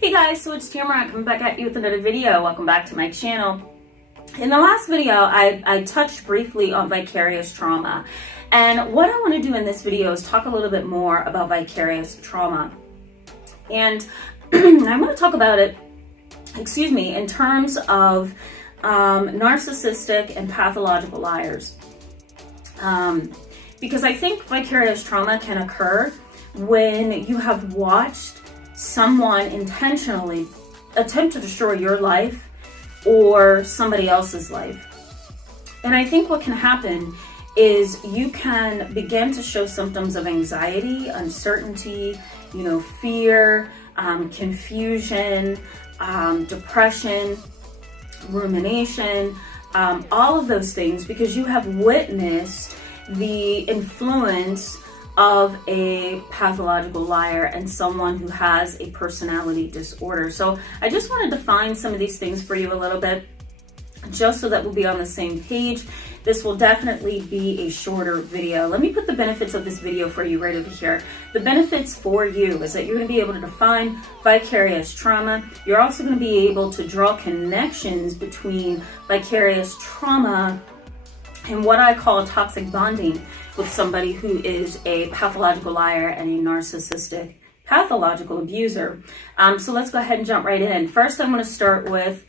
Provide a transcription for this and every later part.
Hey guys, so it's Tamara coming back at you with another video. Welcome back to my channel. In the last video, I touched briefly on vicarious trauma. And what I want to do in this video is talk a little bit more about vicarious trauma. And I want to talk about it, in terms of narcissistic and pathological liars. Because I think vicarious trauma can occur when you have watched someone intentionally attempt to destroy your life or somebody else's life. And I think what can happen is you can begin to show symptoms of anxiety, uncertainty, fear, confusion, depression, rumination, all of those things because you have witnessed the influence of a pathological liar and someone who has a personality disorder. So I just want to define some of these things for you a little bit, just so that we'll be on the same page. This will definitely be a shorter video. Let me put the benefits of this video for you right over here. The benefits for you is that you're going to be able to define vicarious trauma. You're also going to be able to draw connections between vicarious trauma and what I call toxic bonding with somebody who is a pathological liar and a narcissistic pathological abuser. So let's go ahead and jump right in. First, I'm going to start with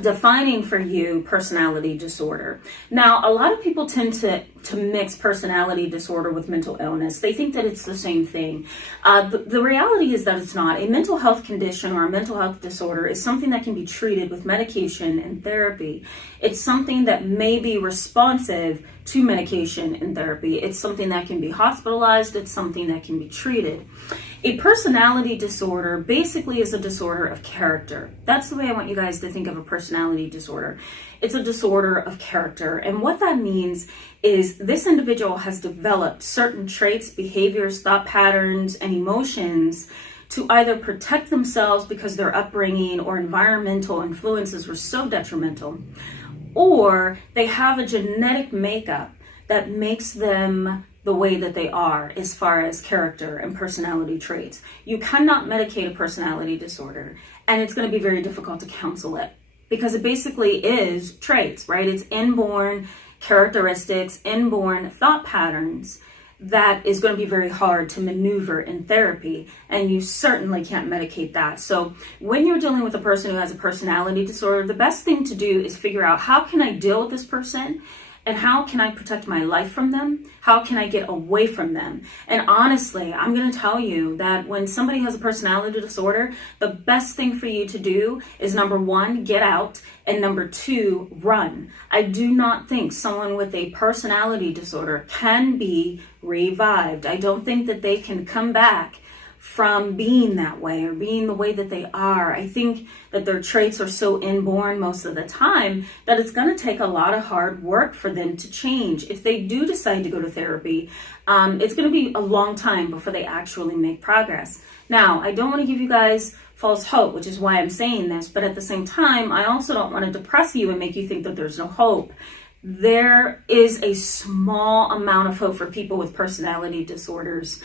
defining for you personality disorder. Now, a lot of people tend to mix personality disorder with mental illness. They think that it's the same thing. The reality is that it's not. A mental health condition or a mental health disorder is something that can be treated with medication and therapy. It's something that may be responsive to medication and therapy. It's something that can be hospitalized. It's something that can be treated. A personality disorder basically is a disorder of character. That's the way I want you guys to think of a personality disorder. It's a disorder of character. And what that means is this individual has developed certain traits, behaviors, thought patterns, and emotions to either protect themselves because their upbringing or environmental influences were so detrimental, or they have a genetic makeup that makes them the way that they are as far as character and personality traits. You cannot medicate a personality disorder, and it's going to be very difficult to counsel it because it basically is traits, right? It's inborn characteristics, inborn thought patterns that is going to be very hard to maneuver in therapy, and you certainly can't medicate that. So when you're dealing with a person who has a personality disorder, the best thing to do is figure out, how can I deal with this person? And how can I protect my life from them? How can I get away from them? And honestly, I'm going to tell you that when somebody has a personality disorder, the best thing for you to do is, number one, get out, and number two, run. I do not think someone with a personality disorder can be revived. I don't think that they can come back from being that way or being the way that they are. I think that their traits are so inborn most of the time that it's going to take a lot of hard work for them to change. If they do decide to go to therapy, it's going to be a long time before they actually make progress. Now, I don't want to give you guys false hope, which is why I'm saying this, but at the same time, I also don't want to depress you and make you think that there's no hope. There is a small amount of hope for people with personality disorders.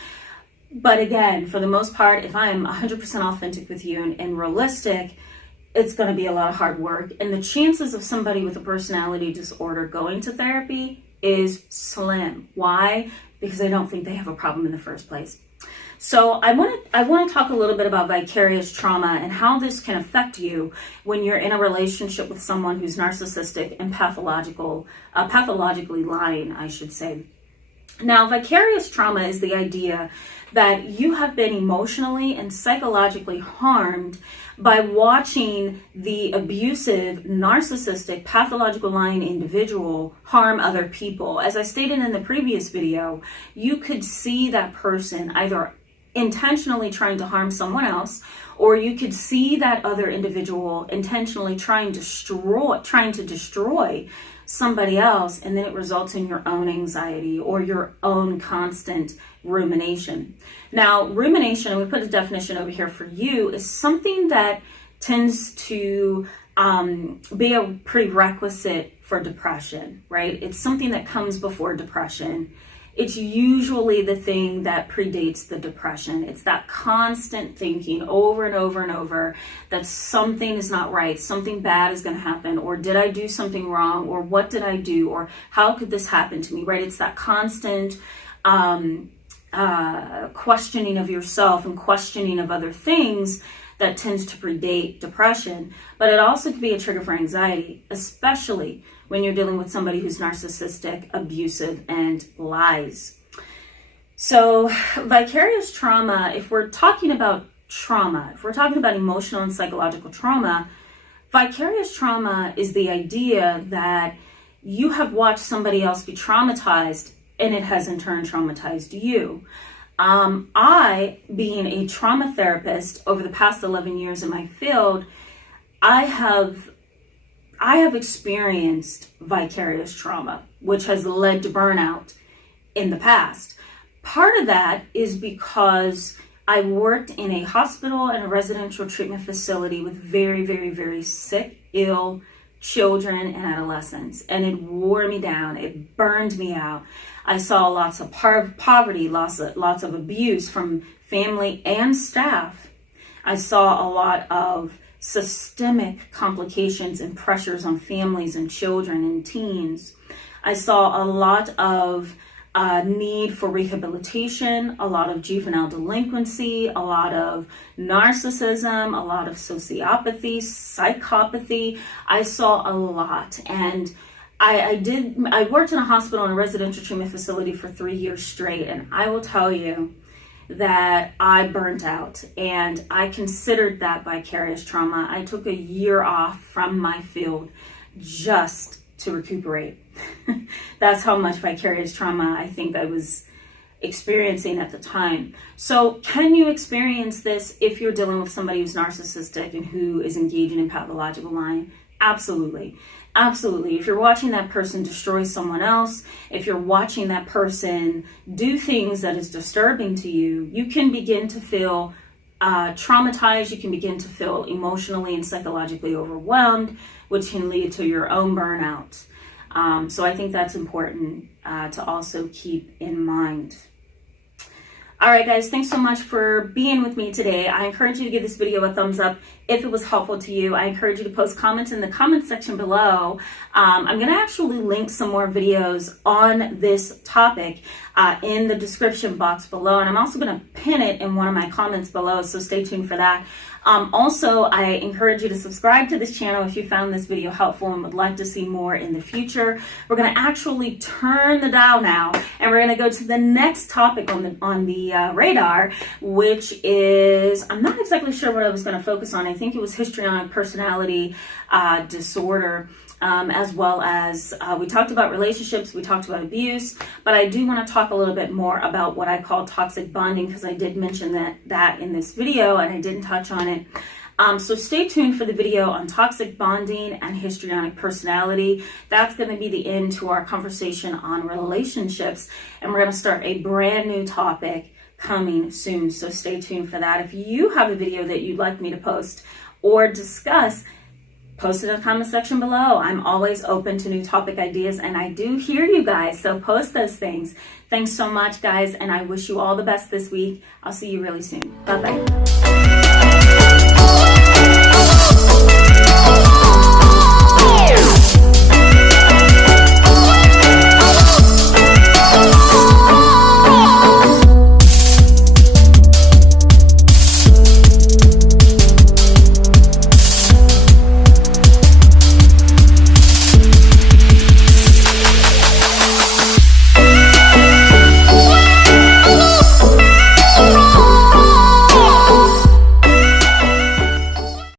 But again, for the most part, if I'm 100% authentic with you and realistic, it's going to be a lot of hard work. And the chances of somebody with a personality disorder going to therapy is slim. Why? Because I don't think they have a problem in the first place. So I want to talk a little bit about vicarious trauma and how this can affect you when you're in a relationship with someone who's narcissistic and pathologically lying, I should say. Now, vicarious trauma is the idea that you have been emotionally and psychologically harmed by watching the abusive, narcissistic, pathological lying individual harm other people. As I stated in the previous video, you could see that person either intentionally trying to harm someone else, or you could see that other individual intentionally trying to destroy somebody else, and then it results in your own anxiety or your own constant rumination. Now, rumination, and we put a definition over here for you, is something that tends to be a prerequisite for depression, right? It's something that comes before depression. it's usually the thing that predates the depression. It's that constant thinking over and over and over that something is not right, something bad is going to happen, or did I do something wrong, or what did I do, or how could this happen to me, right? It's that constant questioning of yourself and questioning of other things that tends to predate depression. But it also could be a trigger for anxiety, especially when you're dealing with somebody who's narcissistic, abusive, and lies. So vicarious trauma, if we're talking about trauma, if we're talking about emotional and psychological trauma, vicarious trauma is the idea that you have watched somebody else be traumatized and it has in turn traumatized you. I, being a trauma therapist over the past 11 years in my field, I have experienced vicarious trauma, which has led to burnout in the past. Part of that is because I worked in a hospital and a residential treatment facility with very, very, very sick, ill children and adolescents, and it wore me down. It burned me out. I saw lots of poverty, lots of abuse from family and staff. I saw a lot of systemic complications and pressures on families and children and teens. I saw a lot of need for rehabilitation, a lot of juvenile delinquency, a lot of narcissism, a lot of sociopathy, psychopathy. I saw a lot. And I worked in a hospital and a residential treatment facility for 3 years straight. And I will tell you that I burnt out, and I considered that vicarious trauma. I took a year off from my field just to recuperate. That's how much vicarious trauma I think I was experiencing at the time. So can you experience this if you're dealing with somebody who's narcissistic and who is engaging in pathological lying? Absolutely. Absolutely. If you're watching that person destroy someone else, if you're watching that person do things that is disturbing to you, you can begin to feel traumatized. You can begin to feel emotionally and psychologically overwhelmed, which can lead to your own burnout. So I think that's important to also keep in mind. All right, guys, thanks so much for being with me today. I encourage you to give this video a thumbs up if it was helpful to you. I encourage you to post comments in the comment section below. I'm going to actually link some more videos on this topic in the description box below, and I'm also going to pin it in one of my comments below, so stay tuned for that. Also, I encourage you to subscribe to this channel if you found this video helpful and would like to see more in the future. We're going to actually turn the dial now, and we're going to go to the next topic on the radar, which is, I'm not exactly sure what I was going to focus on. I think it was histrionic personality disorder. As well as we talked about relationships, we talked about abuse, but I do want to talk a little bit more about what I call toxic bonding, because I did mention that in this video and I didn't touch on it. So stay tuned for the video on toxic bonding and histrionic personality. That's going to be the end to our conversation on relationships, and we're going to start a brand new topic coming soon. So stay tuned for that. If you have a video that you'd like me to post or discuss, post it in the comment section below. I'm always open to new topic ideas, and I do hear you guys, so post those things. Thanks so much, guys, and I wish you all the best this week. I'll see you really soon. Bye-bye.